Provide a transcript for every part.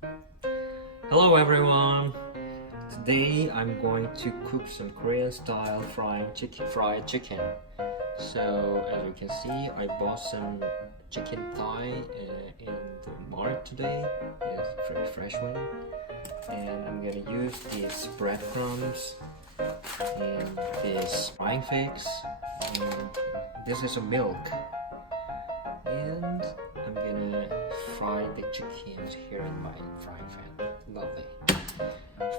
Hello everyone! Today I'm going to cook some Korean style fried chicken. So as you can see, I bought some chicken thigh in the market today. It's a very fresh one. And I'm gonna use these breadcrumbs and this frying fix. And this is a milk. And I'm gonna fry the chickens here in my frying pan. Lovely.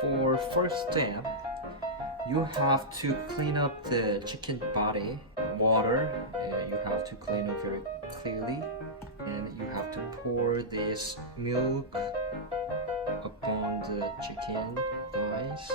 For first step, you have to clean up the chicken body. Water, you have to clean up very clearly, and you have to pour this milk upon the chicken thighs.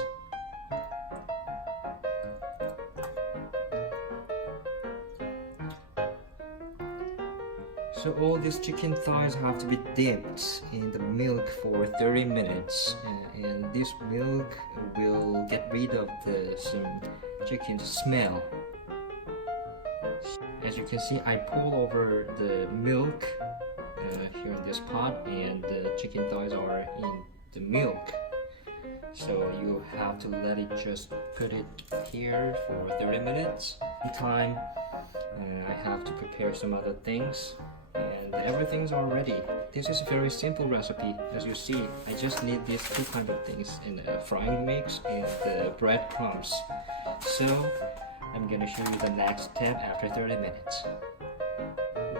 So all these chicken thighs have to be dipped in the milk for 30 minutes, and this milk will get rid of some chicken smell. As you can see, I pour over the milk here in this pot, and the chicken thighs are in the milk. So you have to let it just put it here for 30 minutes. Meantime, I have to prepare some other things. And everything's all ready. This is a very simple recipe. As you see, I just need these two kind of things in the frying mix and the breadcrumbs. So I'm gonna show you the next step after 30 minutes.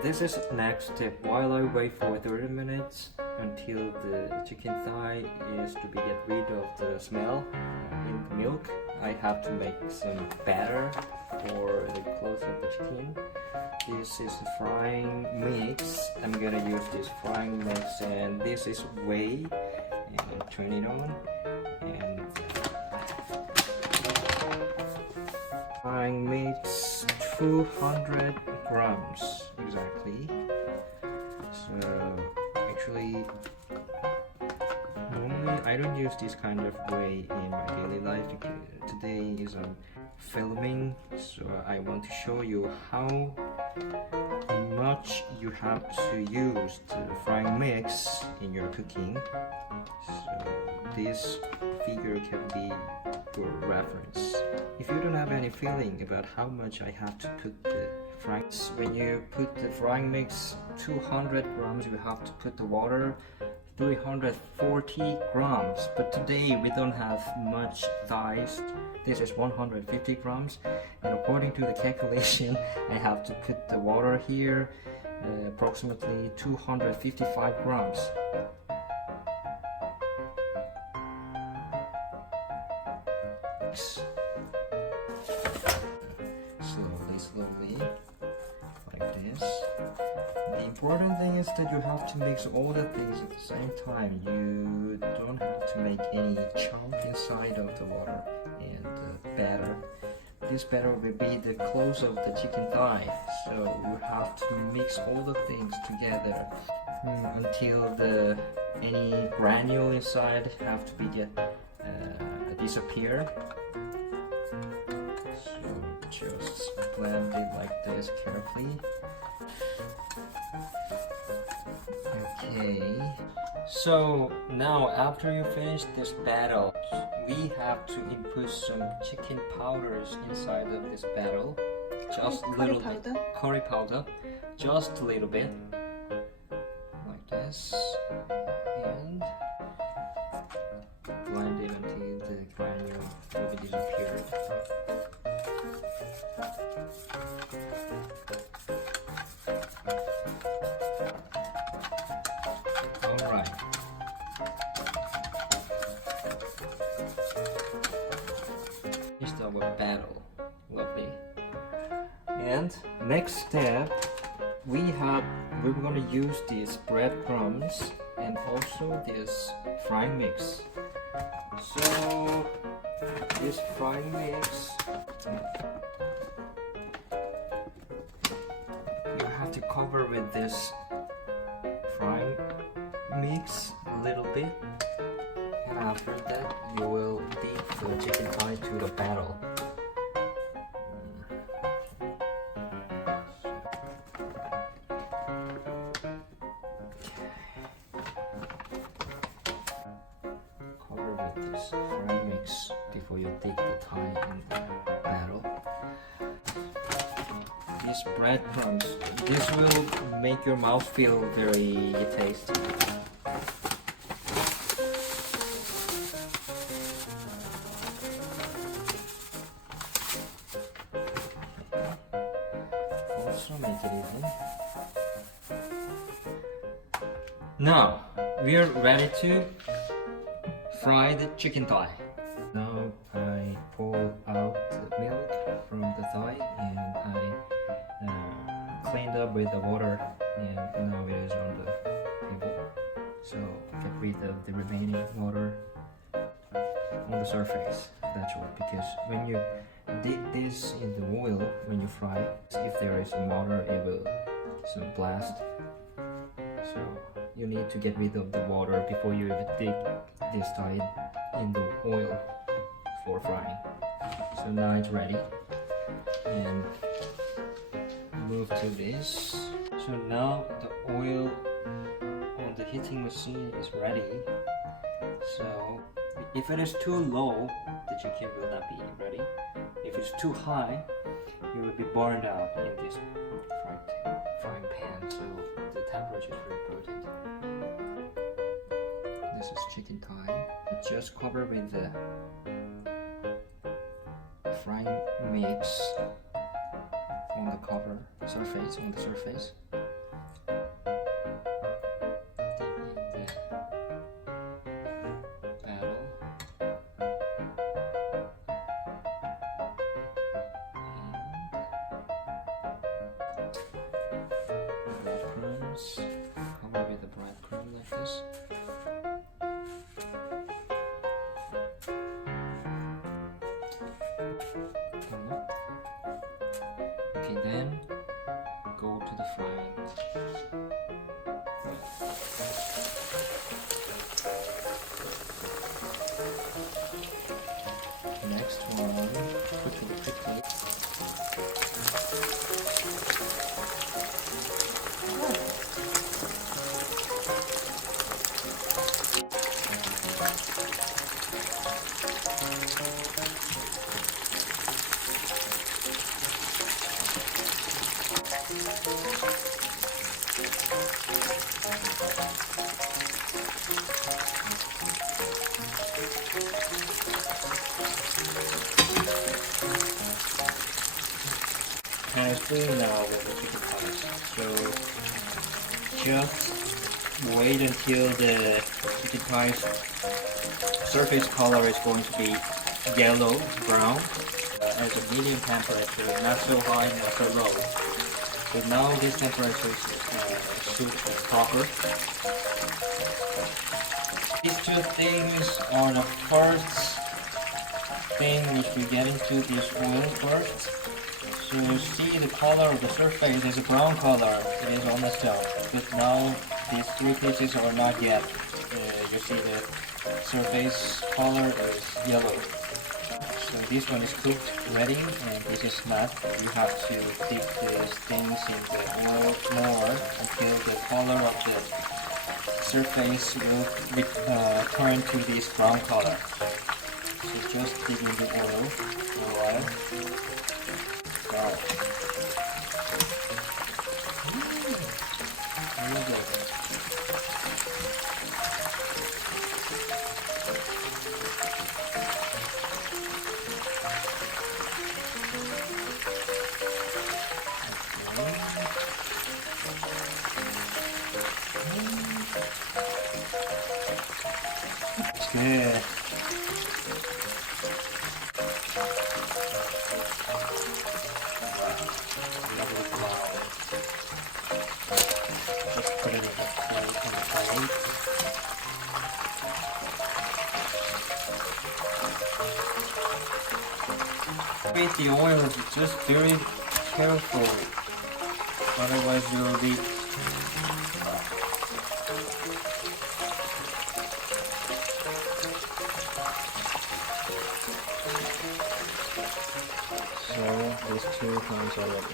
This is next step. While I wait for 30 minutes until the chicken thigh is to be get rid of the smell in the milk, I have to make some batter for the close of the chicken. This is the frying mix. I'm gonna use this frying mix, and this is whey, and turn it on, and frying mix 200 grams exactly. So actually, normally I don't use this kind of whey in my daily life because today is filming, so I want to show you how much you have to use the frying mix in your cooking. So this figure can be for reference. If you don't have any feeling about how much I have to put the frying, when you put the frying mix 200 grams, you have to put the water 340 grams, but today we don't have much thighs. This is 150 grams, and according to the calculation, I have to put the water here approximately 255 grams. Slowly, like this. The important thing is that you have to mix all the things at the same time. You don't have to make any chunk inside of the water and the batter. This batter will be the close of the chicken thigh, so you have to mix all the things together until any granule inside have to be disappear. So just blend it like this carefully. Okay, so now after you finish this batter, we have to input some chicken powders inside of this batter. Just a little bit. Curry powder. Just a little bit. Like this. And blend it until the granule will be disappeared. Alright. Here's our battle. Lovely. And next step, we're gonna use these breadcrumbs and also this frying mix. So this frying mix, you have to cover with this frying mix a little bit, and after that you will dip the chicken thigh to the batter. with this fry mix before you dig the thigh in the battle. These breadcrumbs, this will make your mouth feel very tasty. Also make it even. Now we are ready to fry the chicken thigh. Now I pull out the milk from the thigh and I cleaned up with the water, and now it is on the table. So get rid of the remaining water on the surface. That's all, because when you dip this in the oil, when you fry, if there is some water, it will blast. So you need to get rid of the water before you even dip this thigh in the oil for frying. So now it's ready, and move to this. So now the oil on the heating machine is ready. So if it is too low, the chicken will not be ready. If it's too high, you will be burned out in this frying pan. So the temperature is very important. This is chicken thigh. Just cover with the frying mix on the cover surface, on the surface. Dip in the battle. And breadcrumbs. Cover with the breadcrumb like this. Okay, then go to the frying. Next one, quickly. And it's doing now with the chicken thighs. So just wait until the chicken thighs surface color is going to be yellow, brown, at a medium temperature, not so high, not so low. But now this temperature suits the proper. These two things are the first thing which we get into this oil first. So you see the color of the surface is a brown color, it is almost done. But now these three pieces are not yet. You see the surface color is yellow. So this one is cooked, ready, and this is not. You have to dip these things in the oil more until the color of the surface will turn to this brown color. So just dip in the oil for a while. Wow. Really good. It's good. Just put it in the plate. With the oil, just very careful, otherwise you will be so these 2 times already.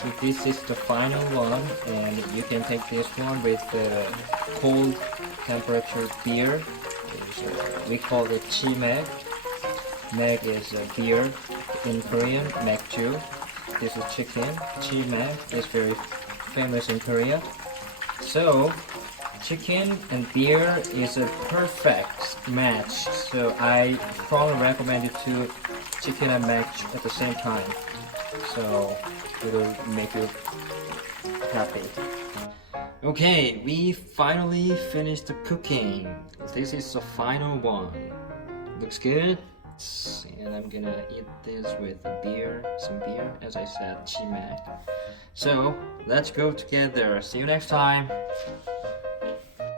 Okay. this is the final one, and you can take this one with the cold temperature beer. We call it CHI-MAEK. MAEK is a beer in Korean, 맥주. This is chicken. CHI-MAEK is very famous in Korea. So chicken and beer is a perfect match. So I strongly recommend you to chicken and MAEK at the same time. So it will make you happy. Okay, we finally finished the cooking. This is the final one. Looks good. And I'm gonna eat this with beer, some beer, as I said, CHI-MAEK. So let's go together. See you next time.